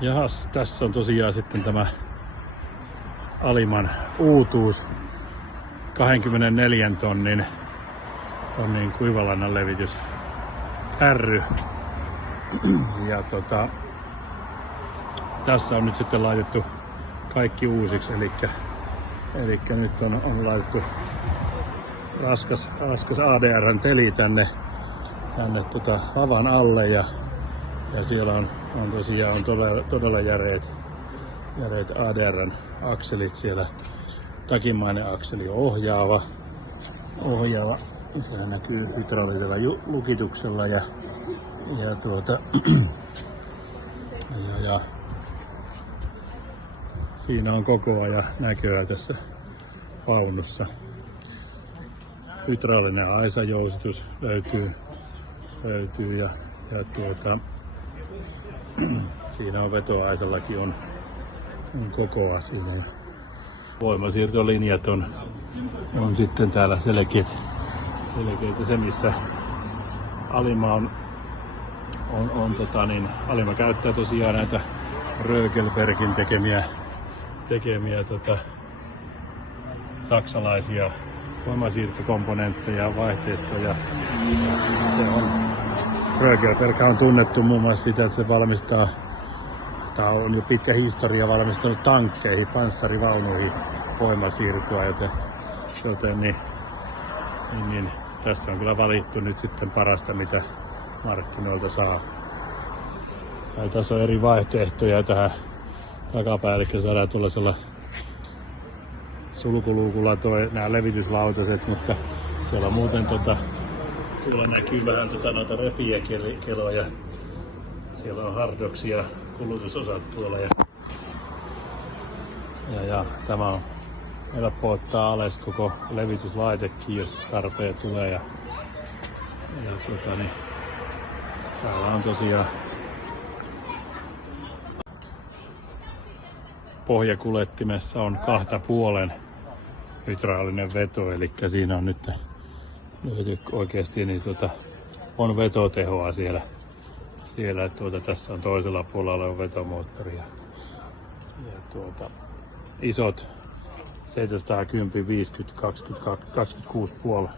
Jahas, tässä on tosiaan sitten tämä Aliman uutuus. 24 tonnin kuivalannan levitys kärry. Ja tässä on nyt sitten laitettu kaikki uusiksi, eli nyt on laitettu raskas ADR:n teli tänne lavan alle ja siellä on tosiaan todella järeät ADR:n akselit siellä. Takimainen akseli on ohjaava. Se näkyy hydraulisella lukituksella ja siinä on kokoa ja näköä tässä vaunussa. Hydraulinen aisajousitus löytyy ja siinä on vetoaisallakin on kokoa siinä. Voimasiirtolinjat on sitten täällä selkeitä. Se missä Alima on Alima käyttää tosiaan näitä Rögelbergin tekemiä saksalaisia voimasiirtokomponentteja, vaihteistoja. Rögelberg on tunnettu muun muassa siitä, että se valmistaa, tämä on jo pitkä historia valmistanut tankkeihin, panssarivaunuihin voimasiirtoa, joten niin tässä on kyllä valittu nyt sitten parasta, mitä markkinoilta saa. Ja tässä on eri vaihtoehtoja tähän takapäin, eli saadaan tuollaisella sulkuluukulla nämä levityslautaset, mutta siellä on muuten tuolla näkyy vähän noita repiäkeloja. Siellä on hardoksia, kulutusosat tuolla ja tämä on helppo ottaa koko levityslaitekin, jos tarpeen tulee ja täällä on tosiaan pohjakuljettimessa on 2,5 hydraulinen veto, eli siinä on nyt oikeasti niin on vetotehoa siellä tässä on toisella puolella on vetomoottori ja isot 710 50 26,5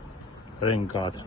renkaat